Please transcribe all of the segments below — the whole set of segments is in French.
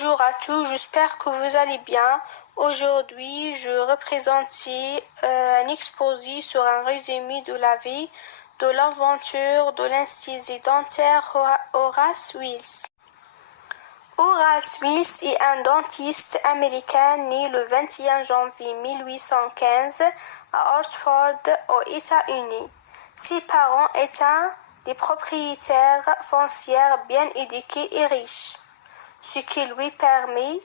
Bonjour à tous, j'espère que vous allez bien. Aujourd'hui, je représente un exposé sur un résumé de la vie de l'inventeur de l'anesthésie dentaire Horace Wills. Horace Wills est un dentiste américain né le 21 janvier 1815 à Hartford, aux États-Unis. Ses parents étaient des propriétaires fonciers bien éduqués et riches, ce qui lui permet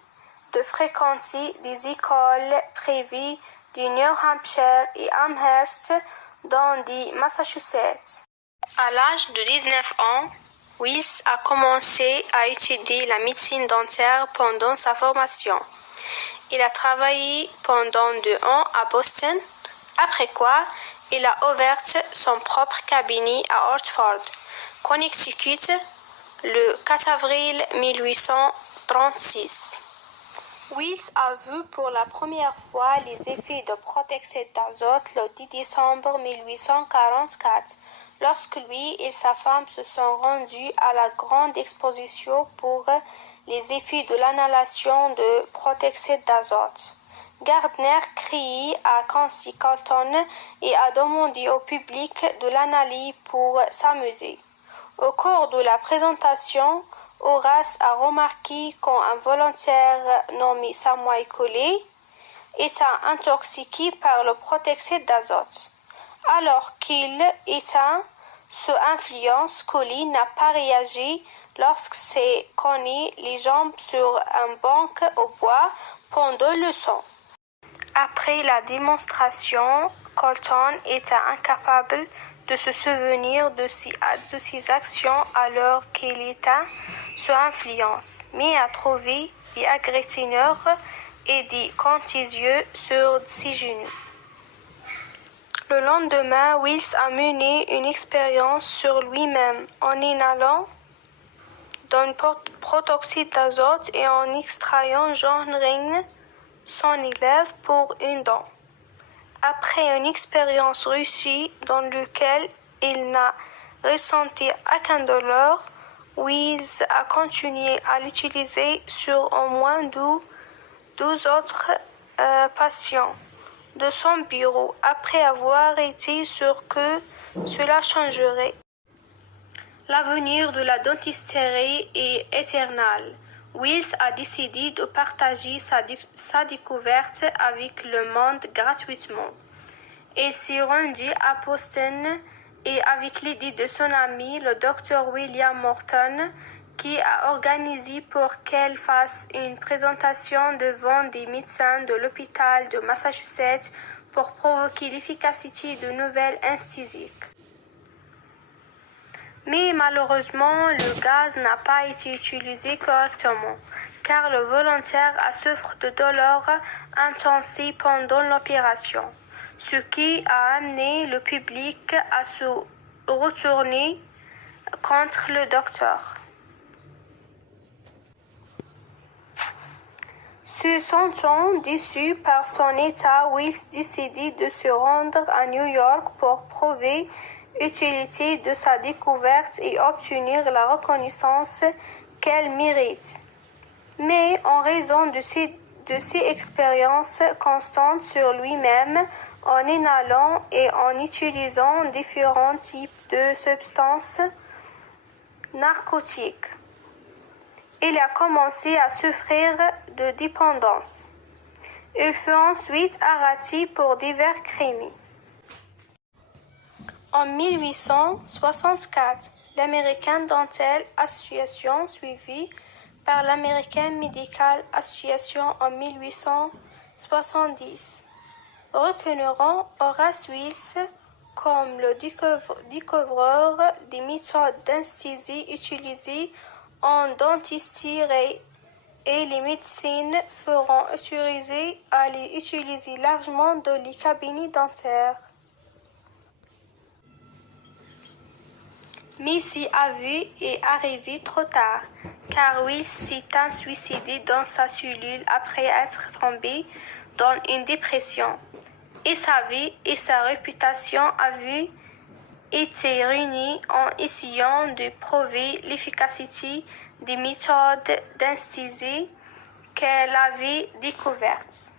de fréquenter des écoles privées du New Hampshire et Amherst dans des Massachusetts. À l'âge de 19 ans, Wills a commencé à étudier la médecine dentaire pendant sa formation. Il a travaillé pendant 2 ans à Boston, après quoi il a ouvert son propre cabinet à Hartford, Connecticut, le 4 avril 1836. Wills a vu pour la première fois les effets de protoxyde d'azote le 10 décembre 1844, lorsque lui et sa femme se sont rendus à la grande exposition pour les effets de l'inhalation de protoxyde d'azote. Gardner criait à Quincy Colton et a demandé au public de l'inhaler pour s'amuser. Au cours de la présentation, Horace a remarqué qu'un volontaire nommé Samuel Coley était intoxiqué par le protoxyde d'azote. Alors qu'il était sous influence, Coley n'a pas réagi lorsqu'il s'est cogné les jambes sur un banc au bois pendant le son. Après la démonstration, Colton était incapable de se souvenir de ses actions alors qu'il était sous influence, mais a trouvé des égratignures et des contusions sur ses genoux. Le lendemain, Wills a mené une expérience sur lui-même en inhalant d'un protoxyde d'azote et en extrayant John Rhine, son élève, pour une dent. Après une expérience réussie dans laquelle il n'a ressenti aucun douleur, Wills a continué à l'utiliser sur au moins 12 autres patients de son bureau après avoir été sûr que cela changerait. L'avenir de la dentisterie est éternel. Wills a décidé de partager sa découverte avec le monde gratuitement. Il s'est rendu à Boston et avec l'aide de son ami, le Dr. William Morton, qui a organisé pour qu'elle fasse une présentation devant des médecins de l'hôpital de Massachusetts pour provoquer l'efficacité de nouvelles anesthésiques. Mais malheureusement, le gaz n'a pas été utilisé correctement, car le volontaire a souffert de douleurs intenses pendant l'opération, ce qui a amené le public à se retourner contre le docteur. Se sentant déçu par son état, Wills décide de se rendre à New York pour prouver l'utilité de sa découverte et obtenir la reconnaissance qu'elle mérite. Mais en raison de ses expériences constantes sur lui-même, en inhalant et en utilisant différents types de substances narcotiques, il a commencé à souffrir de dépendance. Il fut ensuite arrêté pour divers crimes. En 1864, l'American Dental Association, suivie par l'American Medical Association en 1870, reconnaîtront Horace Wills comme le découvreur des méthodes d'anesthésie utilisées en dentisterie, et les médecins feront autoriser à les utiliser largement dans les cabinets dentaires. Mais cet aveu est arrivé trop tard, car Wills s'est suicidé dans sa cellule après être tombé dans une dépression, et sa vie et sa réputation avaient été ruinées en essayant de prouver l'efficacité des méthodes d'anesthésie qu'elle avait découvertes.